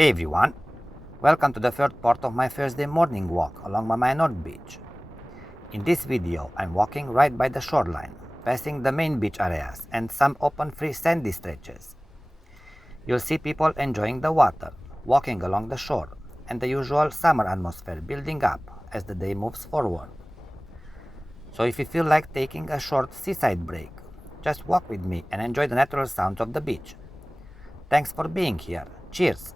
Hey everyone, welcome to the third part of my Thursday morning walk along Mamayanod Beach. In this video, I'm walking right by the shoreline, passing the main beach areas and some open free sandy stretches. You'll see people enjoying the water, walking along the shore, and the usual summer atmosphere building up as the day moves forward. So if you feel like taking a short seaside break, just walk with me and enjoy the natural sounds of the beach. Thanks for being here. Cheers!